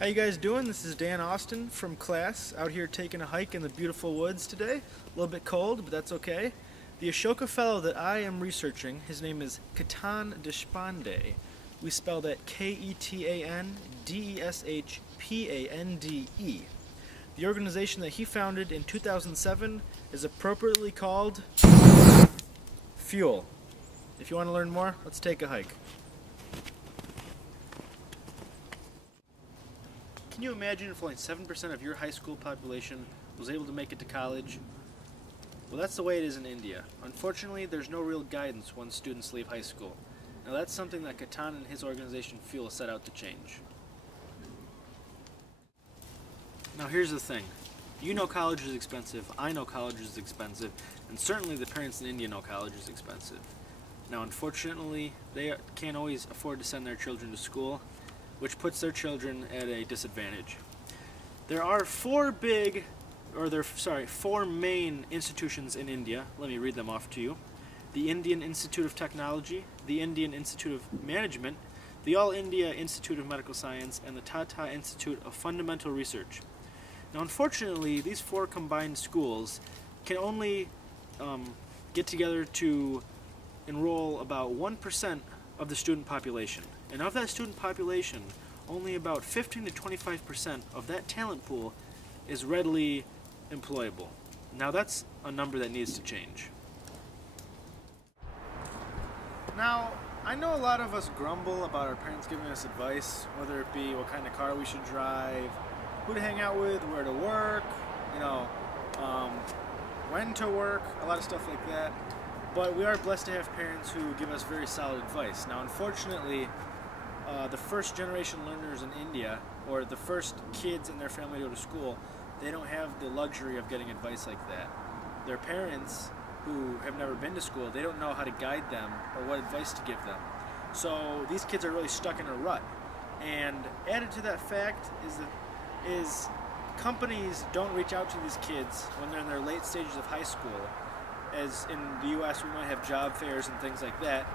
How you guys doing? This is Dan Austin from class, out here taking a hike in the beautiful woods today. A little bit cold, but that's okay. The Ashoka fellow that I am researching, his name is Ketan Deshpande. We spell that K-E-T-A-N-D-E-S-H-P-A-N-D-E. The organization that he founded in 2007 is appropriately called Fuel. If you want to learn more, let's take a hike. Can you imagine if only 7% of your high school population was able to make it to college? Well, that's the way it is in India. Unfortunately, there's no real guidance once students leave high school. Now that's something that Ketan and his organization Fuel set out to change. Now here's the thing. You know college is expensive, I know college is expensive, and certainly the parents in India know college is expensive. Now unfortunately, they can't always afford to send their children to school, which puts their children at a disadvantage. There are four main institutions in India. Let me read them off to you. The Indian Institute of Technology, the Indian Institute of Management, the All India Institute of Medical Science, and the Tata Institute of Fundamental Research. Now unfortunately, these four combined schools can only get together to enroll about 1% of the student population. And of that student population, only about 15 to 25% of that talent pool is readily employable. Now that's a number that needs to change. Now, I know a lot of us grumble about our parents giving us advice, whether it be what kind of car we should drive, who to hang out with, where to work, when to work, a lot of stuff like that. But we are blessed to have parents who give us very solid advice. Now, unfortunately, the first generation learners in India, or the first kids in their family to go to school, they don't have the luxury of getting advice like that. Their parents, who have never been to school, they don't know how to guide them or what advice to give them. So these kids are really stuck in a rut. And added to that fact is companies don't reach out to these kids when they're in their late stages of high school. As in the US, we might have job fairs and things like that.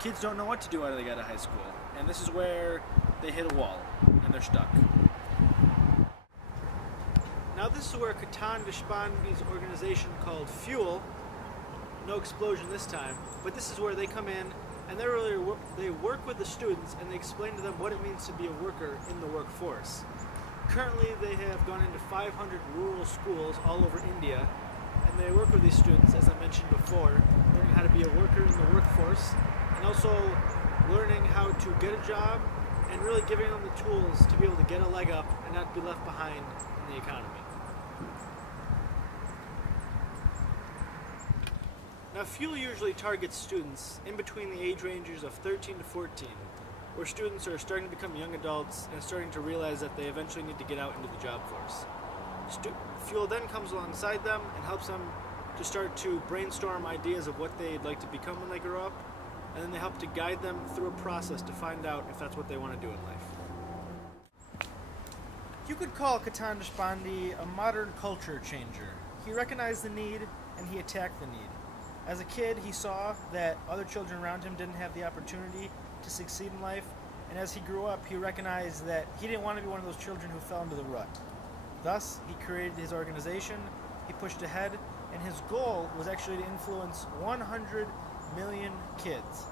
Kids don't know what to do after they get out of high school. And this is where they hit a wall and they're stuck. Now this is where Ketan Deshpande's organization called Fuel, no explosion this time, but this is where they come in and they work with the students and they explain to them what it means to be a worker in the workforce. Currently they have gone into 500 rural schools all over India, and they work with these students, as I mentioned before, learning how to be a worker in the workforce, and also learning how to get a job, and really giving them the tools to be able to get a leg up and not be left behind in the economy. Now, Fuel usually targets students in between the age ranges of 13 to 14, where students are starting to become young adults and starting to realize that they eventually need to get out into the job force. Fuel then comes alongside them and helps them to start to brainstorm ideas of what they'd like to become when they grow up, and then they help to guide them through a process to find out if that's what they want to do in life. You could call Ketan Deshpande a modern culture changer. He recognized the need and he attacked the need. As a kid, he saw that other children around him didn't have the opportunity to succeed in life, and as he grew up, he recognized that he didn't want to be one of those children who fell into the rut. Thus, he created his organization, he pushed ahead, and his goal was actually to influence 100 million kids.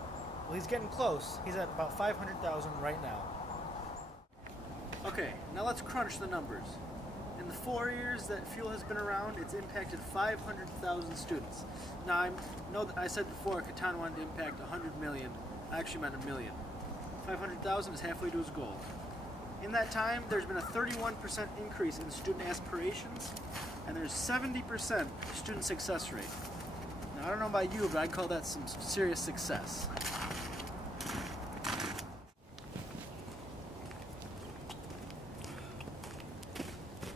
Well, he's getting close. He's at about 500,000 right now. Okay, now let's crunch the numbers. In the 4 years that Fuel has been around, it's impacted 500,000 students. Now, I know that I said before Ketan wanted to impact 100 million. I actually meant 1 million. 500,000 is halfway to his goal. In that time, there's been a 31% increase in student aspirations, and there's 70% student success rate. Now, I don't know about you, but I'd call that some serious success.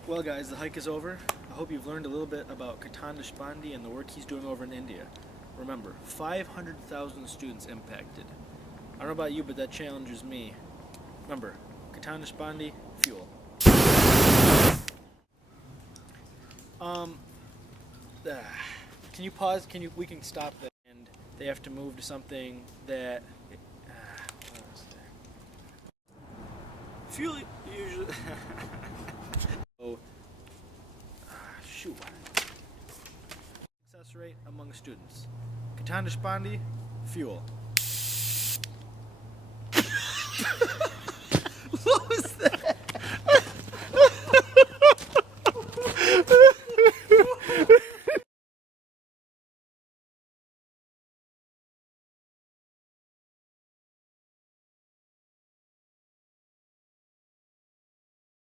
Well guys, the hike is over. I hope you've learned a little bit about Ketan Deshpande and the work he's doing over in India. Remember, 500,000 students impacted. I don't know about you, but that challenges me. Remember, Ketan Deshpande, Fuel. Can you pause? We can stop that. And they have to move to something that Fuel usually. So, shoot. Success rate among students. Ketan Deshpande, fuel.